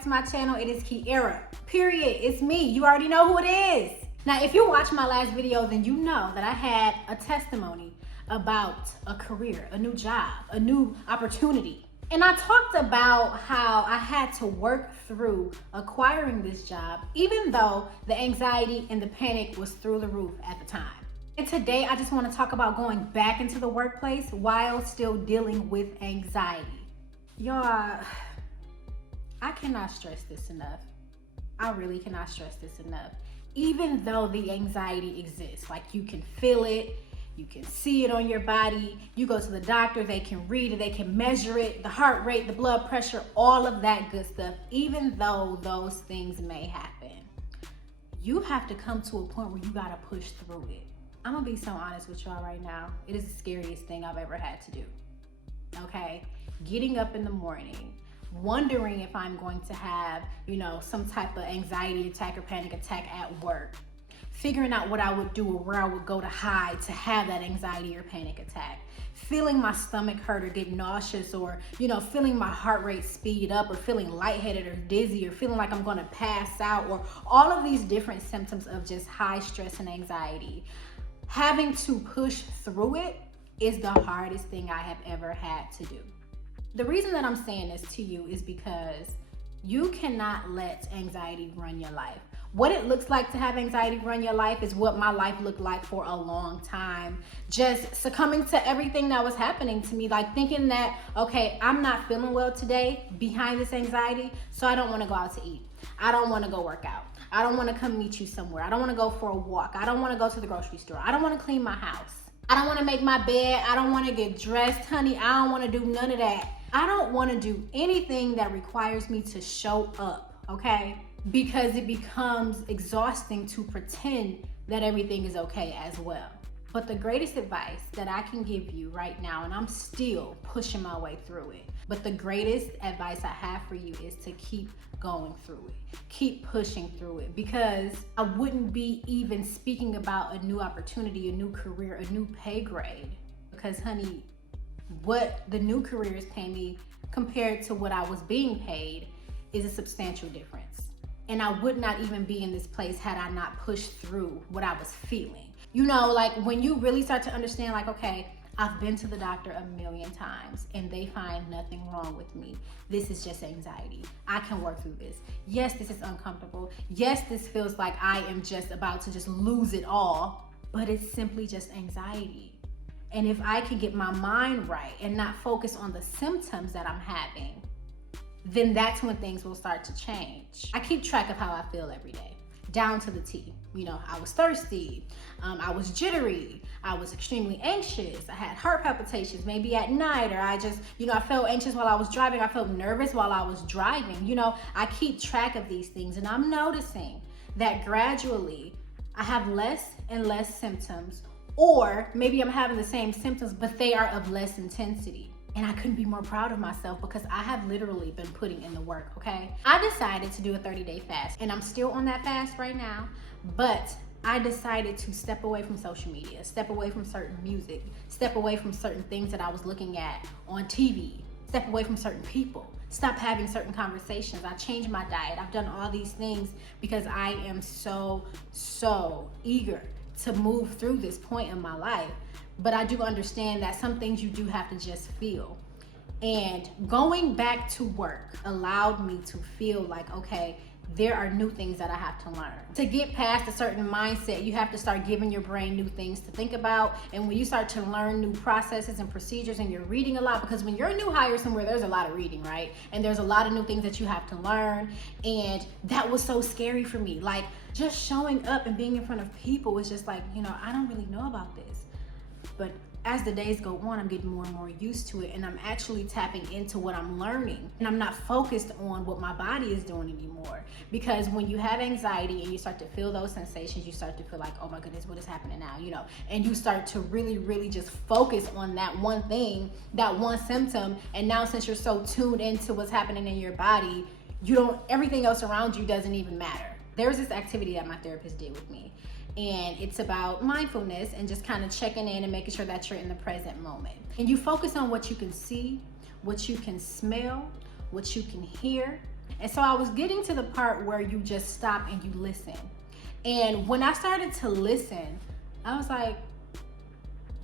back to my channel. It is Kiera, period. It's me. You already know who it is. Now, if you watched my last video, then you know that I had a testimony about a career, a new job, a new opportunity. And I talked about how I had to work through acquiring this job, even though the anxiety and the panic was through the roof at the time. And today I just want to talk about going back into the workplace while still dealing with anxiety. Y'all, I cannot stress this enough. I really cannot stress this enough. Even though the anxiety exists, like you can feel it, you can see it on your body, you go to the doctor, they can read it, they can measure it, the heart rate, the blood pressure, all of that good stuff. Even though those things may happen, you have to come to a point where you gotta push through it. I'm gonna be so honest with y'all right now. It is the scariest thing I've ever had to do, okay? Getting up in the morning, wondering if I'm going to have, some type of anxiety attack or panic attack at work. Figuring out what I would do or where I would go to hide to have that anxiety or panic attack. Feeling my stomach hurt or get nauseous, or, feeling my heart rate speed up, or feeling lightheaded or dizzy, or feeling like I'm gonna pass out, or all of these different symptoms of just high stress and anxiety. Having to push through it is the hardest thing I have ever had to do. The reason that I'm saying this to you is because you cannot let anxiety run your life. What it looks like to have anxiety run your life is what my life looked like for a long time. Just succumbing to everything that was happening to me, like thinking that, okay, I'm not feeling well today behind this anxiety, so I don't want to go out to eat. I don't want to go work out. I don't want to come meet you somewhere. I don't want to go for a walk. I don't want to go to the grocery store. I don't want to clean my house. I don't want to make my bed. I don't want to get dressed, honey. I don't want to do none of that. I don't want to do anything that requires me to show up, okay? Because it becomes exhausting to pretend that everything is okay as well. But the greatest advice that I can give you right now, and I'm still pushing my way through it, but the greatest advice I have for you is to keep going through it. Keep pushing through it, because I wouldn't be even speaking about a new opportunity, a new career, a new pay grade. Because honey, what the new career is paying me compared to what I was being paid is a substantial difference. And I would not even be in this place had I not pushed through what I was feeling. Like when you really start to understand, like, okay, I've been to the doctor a million times and they find nothing wrong with me. This is just anxiety. I can work through this. Yes, this is uncomfortable. Yes, this feels like I am just about to just lose it all, but it's simply just anxiety. And if I can get my mind right and not focus on the symptoms that I'm having, then that's when things will start to change. I keep track of how I feel every day, down to the T. I was thirsty, I was jittery, I was extremely anxious, I had heart palpitations maybe at night, or I just, I felt anxious while I was driving, I felt nervous while I was driving. I keep track of these things, and I'm noticing that gradually I have less and less symptoms, or maybe I'm having the same symptoms, but they are of less intensity. And I couldn't be more proud of myself because I have literally been putting in the work, okay? I decided to do a 30-day fast, and I'm still on that fast right now, but I decided to step away from social media, step away from certain music, step away from certain things that I was looking at on TV, step away from certain people, stop having certain conversations. I changed my diet. I've done all these things because I am so eager to move through this point in my life. But I do understand that some things you do have to just feel. And going back to work allowed me to feel like, okay, there are new things that I have to learn. To get past a certain mindset, you have to start giving your brain new things to think about. And when you start to learn new processes and procedures, and you're reading a lot, because when you're a new hire somewhere, there's a lot of reading, right? And there's a lot of new things that you have to learn. And that was so scary for me. Like, just showing up and being in front of people was just like, I don't really know about this. But as the days go on, I'm getting more and more used to it, and I'm actually tapping into what I'm learning, and I'm not focused on what my body is doing anymore. Because when you have anxiety and you start to feel those sensations, you start to feel like, oh my goodness, what is happening now? And you start to really just focus on that one thing, that one symptom. And now, since you're so tuned into what's happening in your body, everything else around you doesn't even matter. There's this activity that my therapist did with me, and it's about mindfulness and just kind of checking in and making sure that you're in the present moment. And you focus on what you can see, what you can smell, what you can hear, And so I was getting to the part where you just stop and you listen. And when I started to listen, I was like,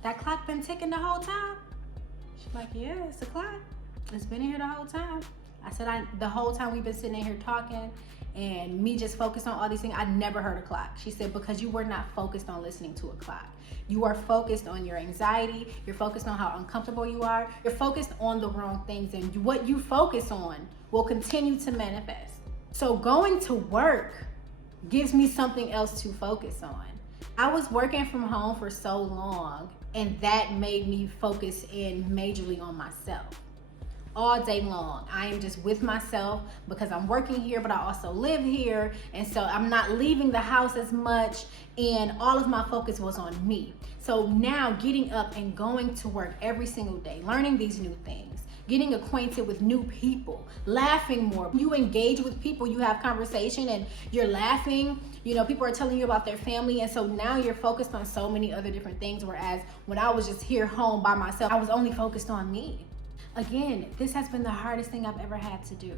that clock been ticking the whole time? She's like, yeah, it's a clock. It's been in here the whole time. I said, the whole time we've been sitting in here talking and me just focused on all these things, I never heard a clock. She said, because you were not focused on listening to a clock. You are focused on your anxiety. You're focused on how uncomfortable you are. You're focused on the wrong things, and what you focus on will continue to manifest. So going to work gives me something else to focus on. I was working from home for so long, and that made me focus in majorly on myself. All day long, I am just with myself because I'm working here, but I also live here, and so I'm not leaving the house as much, and all of my focus was on me. So now getting up and going to work every single day, learning these new things, getting acquainted with new people, laughing more. You engage with people, you have conversation and you're laughing. You know, people are telling you about their family, and so now you're focused on so many other different things, whereas when I was just here home by myself, I was only focused on me. Again, this has been the hardest thing I've ever had to do.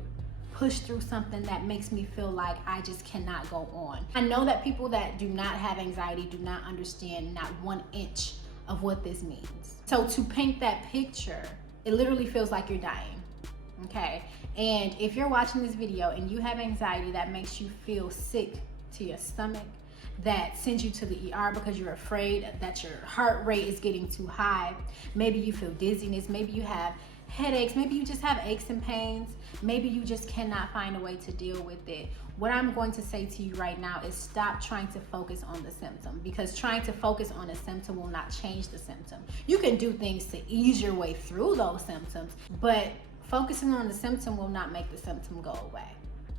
Push through something that makes me feel like I just cannot go on. I know that people that do not have anxiety do not understand not 1 inch of what this means. So to paint that picture, it literally feels like you're dying, okay? And if you're watching this video and you have anxiety that makes you feel sick to your stomach, that sends you to the ER because you're afraid that your heart rate is getting too high, maybe you feel dizziness, maybe you have headaches, maybe you just have aches and pains, maybe you just cannot find a way to deal with it. What I'm going to say to you right now is stop trying to focus on the symptom, because trying to focus on a symptom will not change the symptom. You can do things to ease your way through those symptoms, but focusing on the symptom will not make the symptom go away.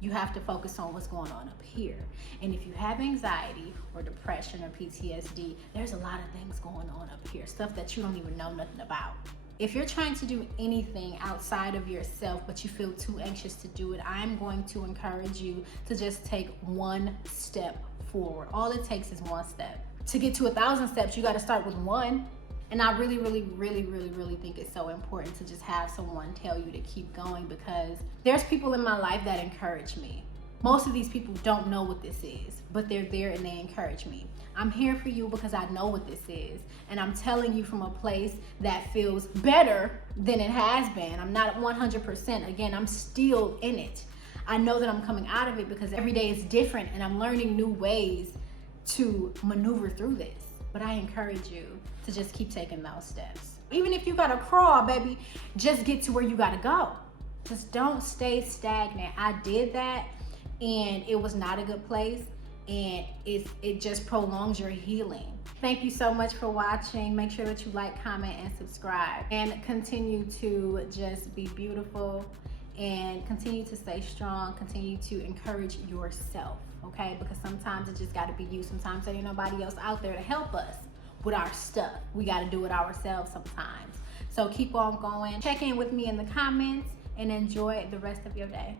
You have to focus on what's going on up here. And if you have anxiety or depression or PTSD, there's a lot of things going on up here, stuff that you don't even know nothing about. If you're trying to do anything outside of yourself, but you feel too anxious to do it, I'm going to encourage you to just take 1 step forward. All it takes is 1 step. To get to 1,000 steps, you got to start with 1. And I really think it's so important to just have someone tell you to keep going, because there's people in my life that encourage me. Most of these people don't know what this is, but they're there and they encourage me. I'm here for you because I know what this is, and I'm telling you from a place that feels better than it has been. I'm not 100%. Again, I'm still in it. I know that I'm coming out of it because every day is different and I'm learning new ways to maneuver through this. But I encourage you to just keep taking those steps. Even if you gotta crawl, baby, just get to where you gotta go. Just don't stay stagnant. I did that and it was not a good place, and it just prolongs your healing. Thank you so much for watching. Make sure that you like, comment, and subscribe, and continue to just be beautiful and continue to stay strong. Continue to encourage yourself, okay? Because sometimes it just gotta be you. Sometimes there ain't nobody else out there to help us with our stuff. We gotta do it ourselves sometimes. So keep on going. Check in with me in the comments and enjoy the rest of your day.